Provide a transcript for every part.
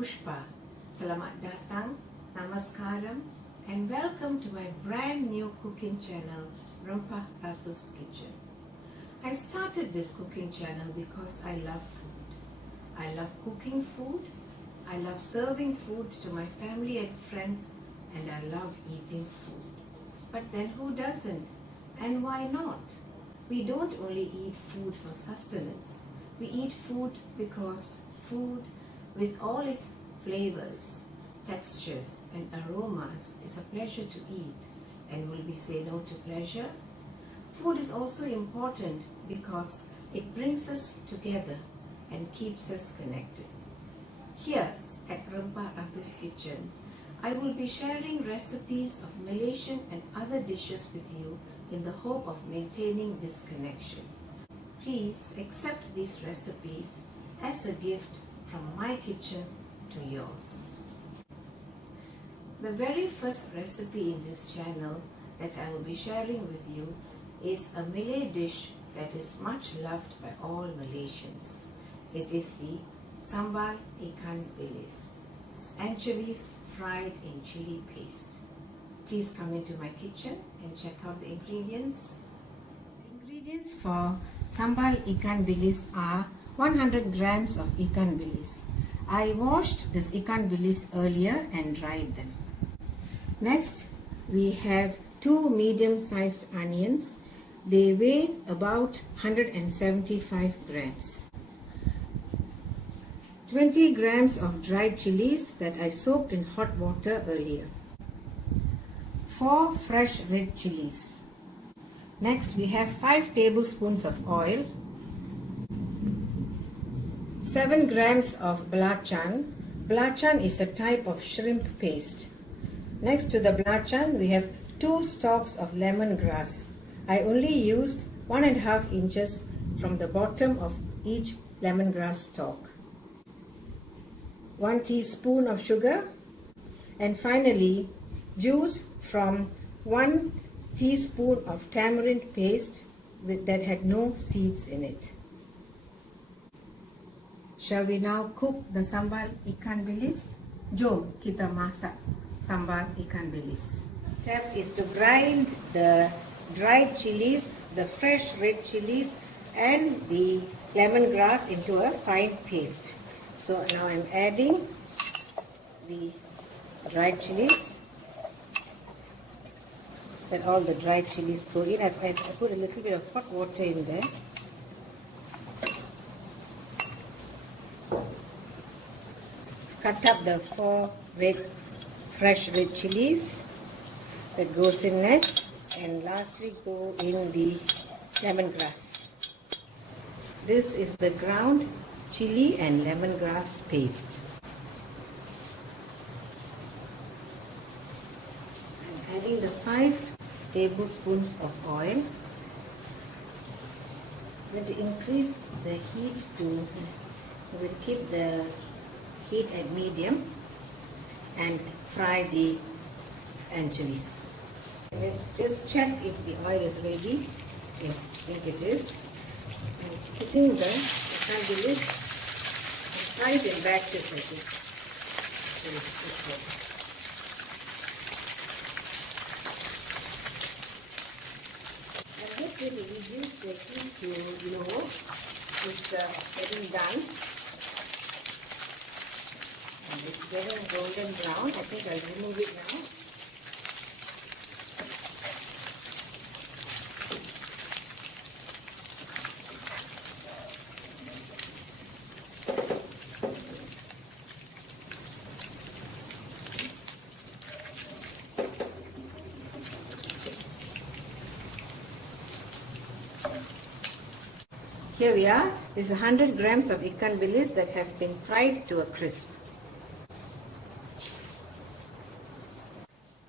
Pushpa. Selamat datang, namaskaram, and welcome to my brand new cooking channel, Rempah Ratu's Kitchen. I started this cooking channel because I love food. I love cooking food, I love serving food to my family and friends, and I love eating food. But then who doesn't? And why not? We don't only eat food for sustenance. We eat food because food, with all its flavors, textures, and aromas, is a pleasure to eat. And will we say no to pleasure? Food is also important because it brings us together and keeps us connected. Here at Rempah Ratu's Kitchen, I will be sharing recipes of Malaysian and other dishes with you in the hope of maintaining this connection. Please accept these recipes as a gift from my kitchen to yours. The very first recipe in this channel that I will be sharing with you is a Malay dish that is much loved by all Malaysians. It is the Sambal Ikan Bilis, anchovies fried in chili paste. Please come into my kitchen and check out the ingredients. Ingredients for Sambal Ikan Bilis are 100 grams of ikan bilis. I washed this ikan bilis earlier and dried them. Next, we have 2 medium-sized onions. They weigh about 175 grams. 20 grams of dried chilies that I soaked in hot water earlier. 4 fresh red chilies. Next, we have 5 tablespoons of oil, 7 grams of belacan. Belacan is a type of shrimp paste. Next to the belacan, we have 2 stalks of lemongrass. I only used 1.5 inches from the bottom of each lemongrass stalk. 1 teaspoon of sugar, and finally juice from 1 teaspoon of tamarind paste that had no seeds in it. Shall we now cook the sambal ikan bilis? Jom kita masak sambal ikan bilis. Step is to grind the dried chilies, the fresh red chilies, and the lemongrass into a fine paste. So now I'm adding the dried chilies. Let all the dried chilies go in. I put a little bit of hot water in there. Cut up the 4 fresh red chilies. That goes in next. And lastly go in the lemongrass. This is the ground chili and lemongrass paste. I'm adding the 5 tablespoons of oil. I'm going to increase the heat to, so we'll keep the heat at medium and fry the anchovies. Let's just check if the oil is ready. Yes, I think it is. I'm putting the ikan bilis and fry it in batches like this. And this will reduce the heat to low. It's getting done. And it's getting golden brown. I think I'll remove it now. Here we are. This is 100 grams of ikan bilis that have been fried to a crisp.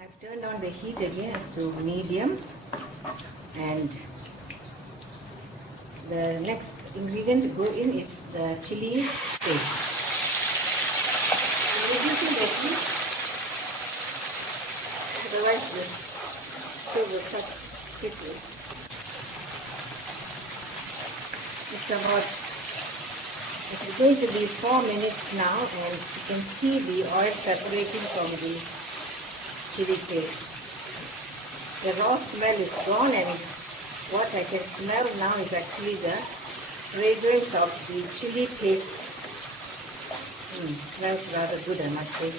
I've turned on the heat again to medium, and the next ingredient to go in is the chili paste. I'm reducing the heat, otherwise this stove will start splitting. It's about It's going to be 4 minutes now, and you can see the oil separating from the chili paste. The raw smell is gone, and what I can smell now is actually the fragrance of the chili paste. Smells rather good, I must say.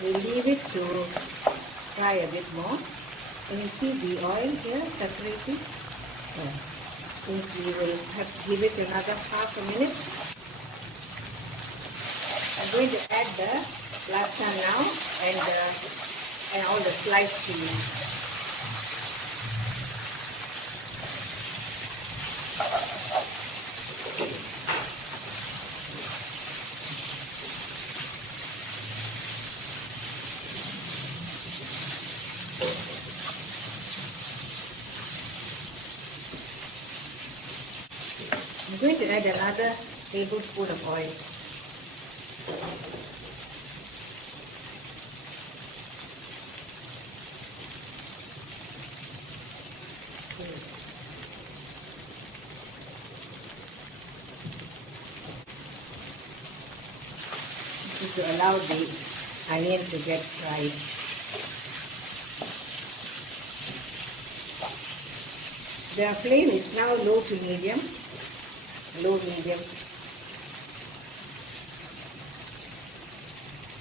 We leave it to fry a bit more. Can you see the oil here separating? I think we will perhaps give it another half a minute. I'm going to add the lapsa now and all the sliced chilies. I'm going to add another tablespoon of oil. This is to allow the onion to get fried. The flame is now low to medium. Low medium.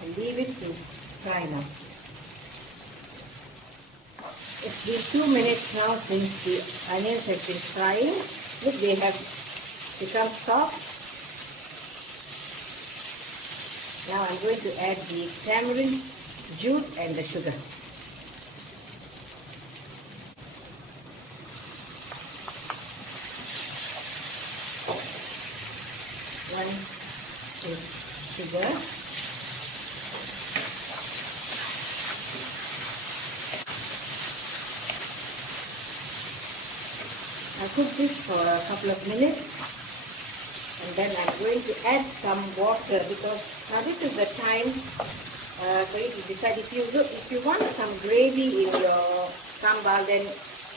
And leave it to fry now. It's been 2 minutes now since the onions have been frying. Look, they have become soft. Now I'm going to add the tamarind juice and the sugar. One sugar. I'll cook this for a couple of minutes, and then I'm going to add some water, because now this is the time for you to decide. If you want some gravy in your sambal, then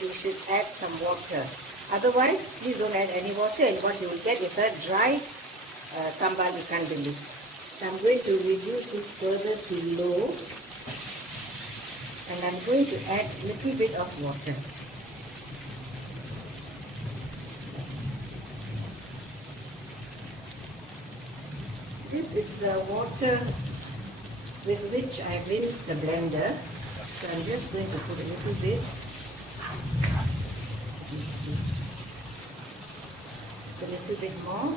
you should add some water. Otherwise, please don't add any water, and what you will get is a dry Sambal Ikan Bilis. So I'm going to reduce this further to low, and I'm going to add a little bit of water. This is the water with which I rinsed the blender. So I'm just going to put a little bit. Just a little bit more.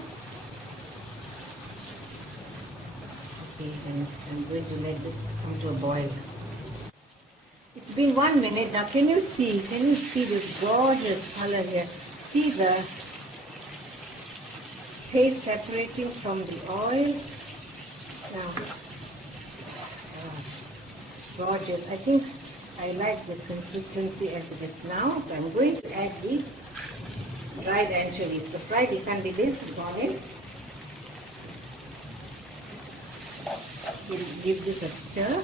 Okay, and I'm going to let this come to a boil. It's been 1 minute now. Can you see this gorgeous color here? See the paste separating from the oil. Now, gorgeous. I think I like the consistency as it is now. So I'm going to add the dried anchovies. The fried ikan bilis gone in. We'll give this a stir.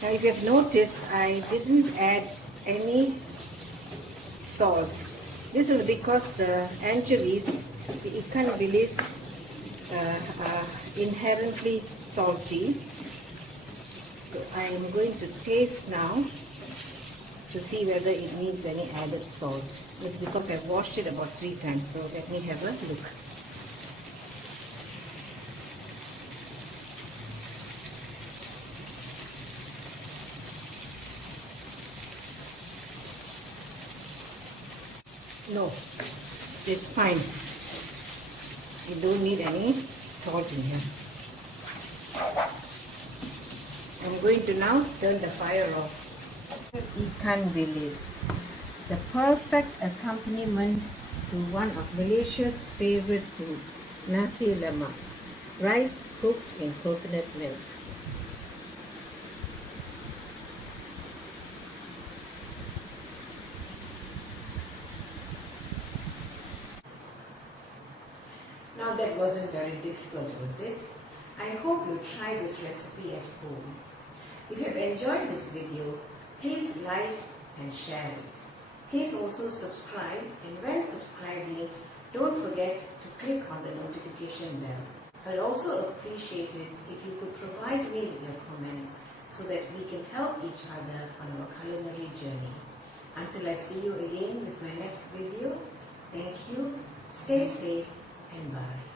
Now, if you have noticed, I didn't add any salt. This is because the anchovies, the ikan bilis, are inherently salty. So I am going to taste now to see whether it needs any added salt. It's because I've washed it about 3 times. So let me have a look. No, it's fine. You don't need any salt in here. I'm going to now turn the fire off. Ikan bilis, the perfect accompaniment to one of Malaysia's favorite foods, nasi lemak, rice cooked in coconut milk. Now that wasn't very difficult, was it? I hope you try this recipe at home. If you have enjoyed this video, please like, and share it. Please also subscribe, and when subscribing, don't forget to click on the notification bell. I would also appreciate it if you could provide me with your comments so that we can help each other on our culinary journey. Until I see you again with my next video, thank you, stay safe, and bye.